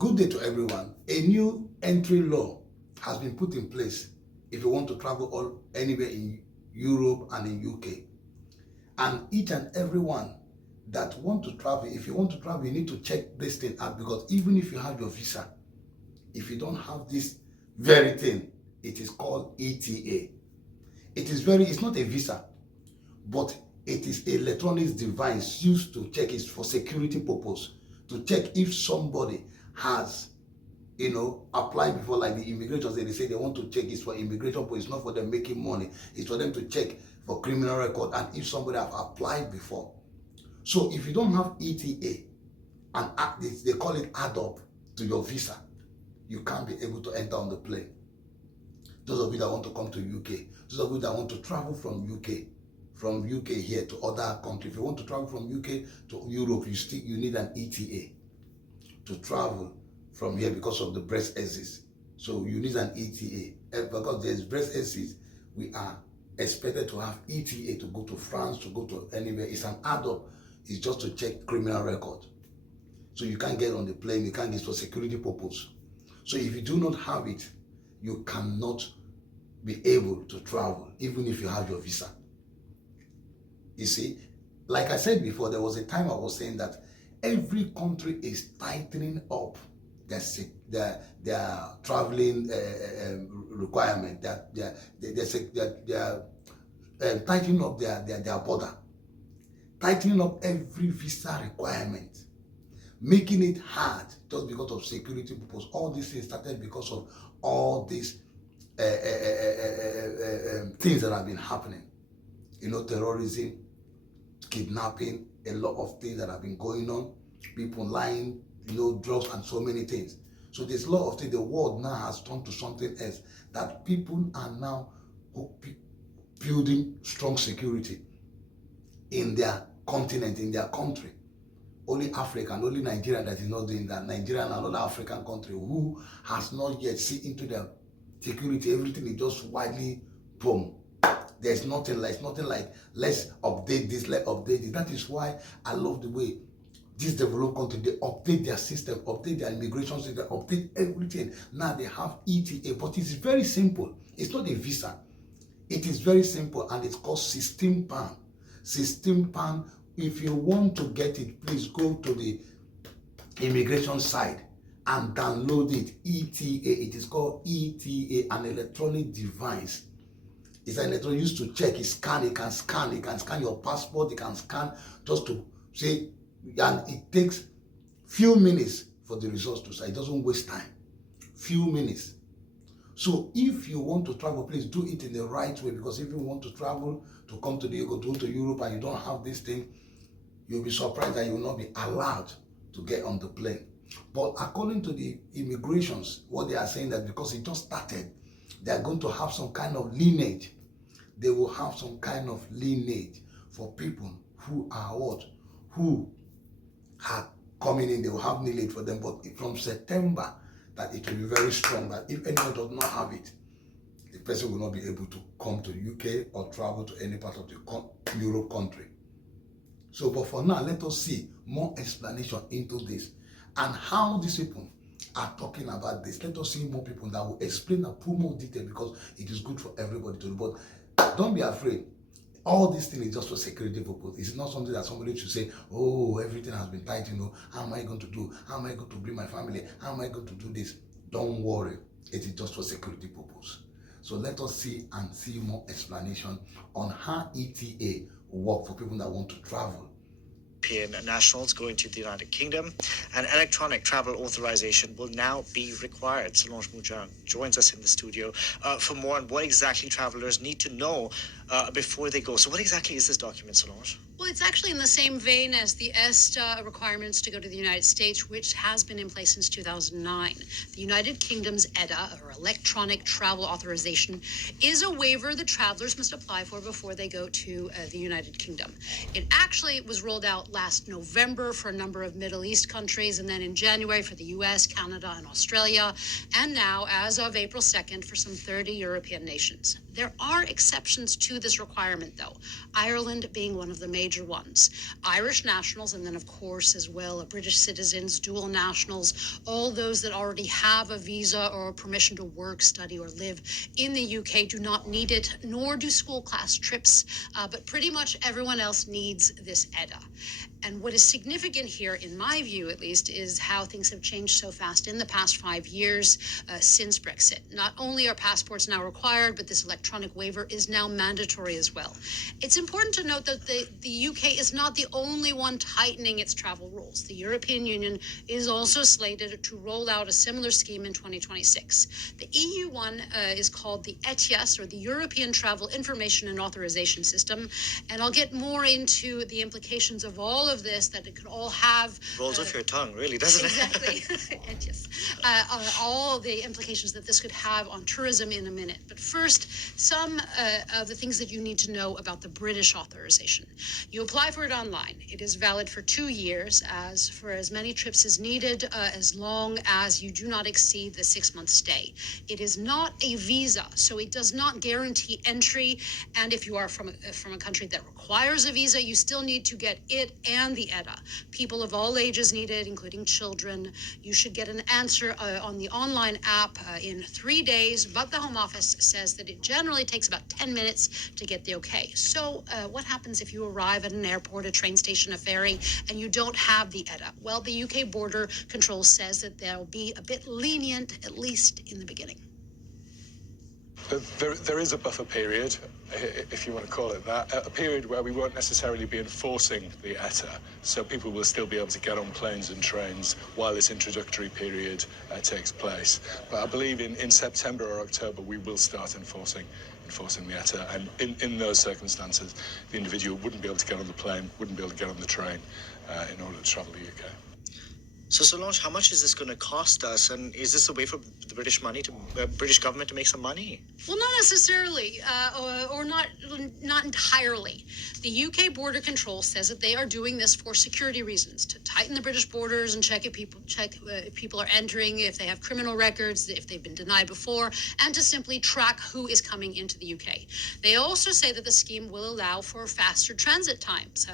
Good day to everyone. A new entry law has been put in place if you want to travel anywhere in Europe and in UK. And each and everyone that want to travel, if you want to travel, you need to check this thing out, because even if you have your visa, if you don't have this very thing, it is called ETA. It's not a visa, but it is an electronic device used to check. It's for security purpose, to check if somebody has, applied before, like the immigration. They say they want to check. It's for immigration, but it's not for them making money. It's for them to check for criminal record and if somebody have applied before. So if you don't have ETA and they call it add up to your visa, you can't be able to enter on the plane. Those of you that want to come to UK, those of you that want to travel from UK here to other countries. If you want to travel from UK to Europe, you need an ETA to travel from here because of the Brexit exit. So you need an ETA. Because there's Brexit exit, we are expected to have ETA to go to France, to go to anywhere. It's an add-up. It's just to check criminal record. So you can't get on the plane. You can't get for security purpose. So if you do not have it, you cannot be able to travel, even if you have your visa. You see, like I said before, there was a time I was saying that every country is tightening up their traveling requirement. They're tightening up their border, tightening up every visa requirement, making it hard just because of security purpose. All these things started because of all these things that have been happening. Terrorism, kidnapping, a lot of things that have been going on, people lying, drugs and so many things. So there's a lot of things. The world now has turned to something else, that people are now building strong security in their continent, in their country. Only Africa and only Nigeria that is not doing that. Nigeria and another African country who has not yet seen into their security. Everything is just widely boom. There's nothing like let's update this, let's update it. That is why I love the way this developed country, they update their system, update their immigration system, update everything. Now they have ETA, but it's very simple. It's not a visa. It is very simple, and it's called System Pan. System Pan. If you want to get it, please go to the immigration side and download it. ETA. It is called ETA, an electronic device. It's an electronic used to check. It can scan your passport. It can scan just to say, and it takes few minutes for the results to say. It doesn't waste time. Few minutes. So if you want to travel, please do it in the right way, because if you want to travel to come to Europe and you don't have this thing, you'll be surprised that you will not be allowed to get on the plane. But according to the immigrations, what they are saying, that because it just started, they are going to have some kind of lineage. They will have some kind of lineage for people who are who are coming in. They will have lineage for them. But from September, that it will be very strong, that if anyone does not have it, the person will not be able to come to UK or travel to any part of the Europe country. So, but for now, let us see more explanation into this and how these people are talking about this. Let us see more people that will explain and put more detail, because it is good for everybody to do. But don't be afraid. All this thing is just for security purpose. It's not something that somebody should say, oh, everything has been tight, how am I going to do? How am I going to bring my family? How am I going to do this? Don't worry. It is just for security purpose. So let us see more explanation on how ETA work for people that want to travel. European nationals going to the United Kingdom, and electronic travel authorization will now be required. Solange Mujang joins us in the studio for more on what exactly travelers need to know before they go. So what exactly is this document, Solange? Well, it's actually in the same vein as the ESTA requirements to go to the United States, which has been in place since 2009. The United Kingdom's ETA, or Electronic Travel Authorization, is a waiver that travelers must apply for before they go to the United Kingdom. It actually was rolled out last November for a number of Middle East countries, and then in January for the US, Canada, and Australia, and now, as of April 2nd, for some 30 European nations. There are exceptions to this requirement, though, Ireland being one of the major major ones: Irish nationals, and then, of course, as well, British citizens, dual nationals, all those that already have a visa or permission to work, study, or live in the UK do not need it, nor do school class trips, but pretty much everyone else needs this EDA. And what is significant here, in my view at least, is how things have changed so fast in the past 5 years since Brexit. Not only are passports now required, but this electronic waiver is now mandatory as well. It's important to note that the UK is not the only one tightening its travel rules. The European Union is also slated to roll out a similar scheme in 2026. The EU one is called the ETIAS, or the European Travel Information and Authorization System. And I'll get more into the implications of all of this that it could all have. Rolls off your tongue, really, doesn't it? Exactly. And yes, all the implications that this could have on tourism in a minute. But first, some of the things that you need to know about the British authorization. You apply for it online. It is valid for 2 years, for as many trips as needed, as long as you do not exceed the 6-month stay. It is not a visa, so it does not guarantee entry. And if you are from a country that requires a visa, you still need to get it and the EDA. People of all ages need it, including children. You should get an answer on the online app in 3 days, but the Home Office says that it generally takes about 10 minutes to get the okay. So what happens if you arrive at an airport, a train station, a ferry, and you don't have the EDA? Well, the UK Border Control says that they'll be a bit lenient, at least in the beginning. There is a buffer period, if you want to call it that, a period where we won't necessarily be enforcing the ETA, so people will still be able to get on planes and trains while this introductory period takes place. But I believe in September or October we will start enforcing the ETA, and in those circumstances the individual wouldn't be able to get on the plane, wouldn't be able to get on the train in order to travel the UK. So Solange, how much is this going to cost us, and is this a way for the British government to make some money? Well, not necessarily, or not entirely. The UK Border Control says that they are doing this for security reasons, to tighten the British borders and check if people are entering, if they have criminal records, if they've been denied before, and to simply track who is coming into the UK. They also say that the scheme will allow for faster transit times,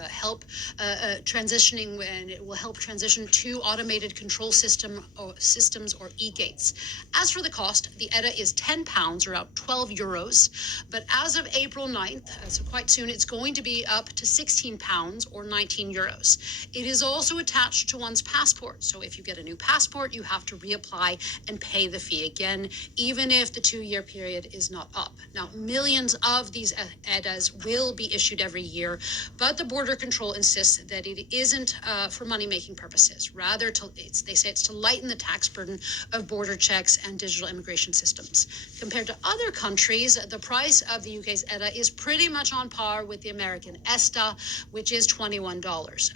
transitioning, and it will help transition to automated control systems or e-gates. As for the cost, the ETA is £10, or about 12 euros. But as of April 9th, so quite soon, it's going to be up to £16 or 19 euros. It is also attached to one's passport. So if you get a new passport, you have to reapply and pay the fee again, even if the 2-year period is not up. Now, millions of these EDAs will be issued every year, but the Border Control insists that it isn't for money-making purposes. Rather, they say it's to lighten the tax burden of border checks and digital immigration systems. Compared to other countries, the price of the UK's ETA is pretty much on par with the American ESTA, which is $21.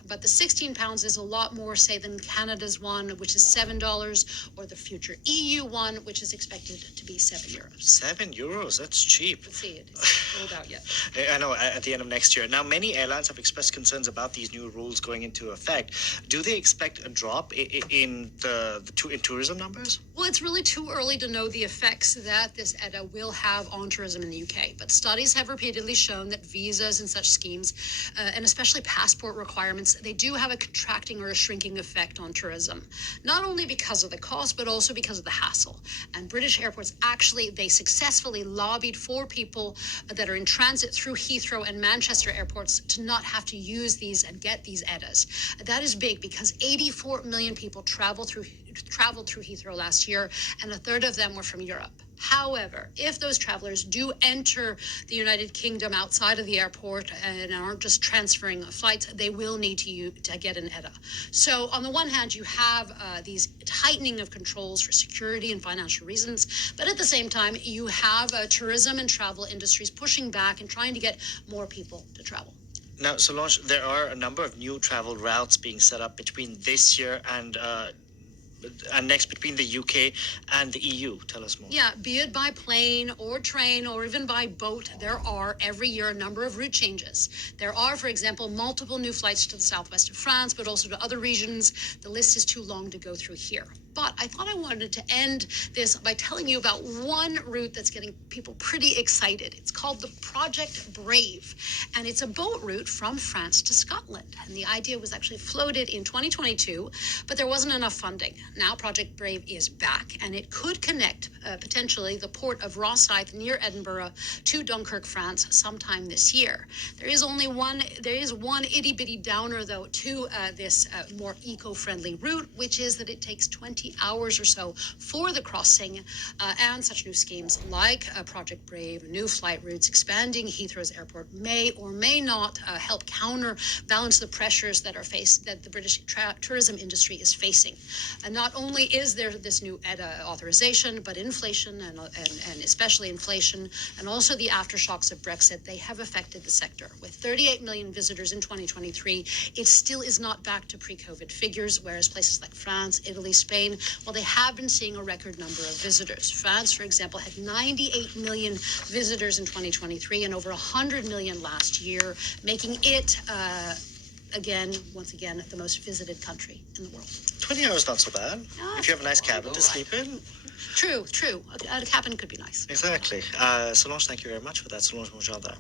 But the £16 is a lot more, say, than Canada's one, which is $7, or the future EU one, which is expected to be €7. €7? That's cheap. Let's see, it's rolled out yet. I know, at the end of next year. Now, many airlines have expressed concerns about these new rules going into effect. Do they expect a drop in tourism numbers? Well, it's really too early to know the effects that this ETA will have on tourism in the UK. But studies have repeatedly shown that visas and such schemes, and especially passport requirements, they do have a contracting or a shrinking effect on tourism. Not only because of the cost, but also because of the hassle. And British airports they successfully lobbied for people that are in transit through Heathrow and Manchester airports to not have to use these and get these ETAs. That is big because 84 million people traveled through Heathrow last year, and a third of them were from Europe. However, if those travelers do enter the United Kingdom outside of the airport and aren't just transferring flights, they will need to get an ETA. So on the one hand, you have these tightening of controls for security and financial reasons, but at the same time, you have tourism and travel industries pushing back and trying to get more people to travel. Now, Solange, there are a number of new travel routes being set up between this year and next between the UK and the EU. Tell us more. Yeah, be it by plane or train or even by boat, there are every year a number of route changes. There are, for example, multiple new flights to the southwest of France, but also to other regions. The list is too long to go through here. But I thought I wanted to end this by telling you about one route that's getting people pretty excited. It's called the Project Brave, and it's a boat route from France to Scotland. And the idea was actually floated in 2022, but there wasn't enough funding. Now Project Brave is back, and it could connect potentially the port of Rosyth near Edinburgh to Dunkirk, France, sometime this year. There is one itty bitty downer though to this more eco-friendly route, which is that it takes 20 hours or so for the crossing, and such new schemes like Project Brave, new flight routes, expanding Heathrow's airport may or may not help counterbalance the pressures that the British tourism industry is facing. And not only is there this new ETA authorization, but inflation and especially inflation and also the aftershocks of Brexit, they have affected the sector. With 38 million visitors in 2023, it still is not back to pre-COVID figures, whereas places like France, Italy, Spain, well, they have been seeing a record number of visitors. France, for example, had 98 million visitors in 2023 and over 100 million last year, making it once again, the most visited country in the world. 20 hours not so bad. If you have a nice cabin to sleep in. True. A cabin could be nice. Exactly. Solange, thank you very much for that. Solange Mujada.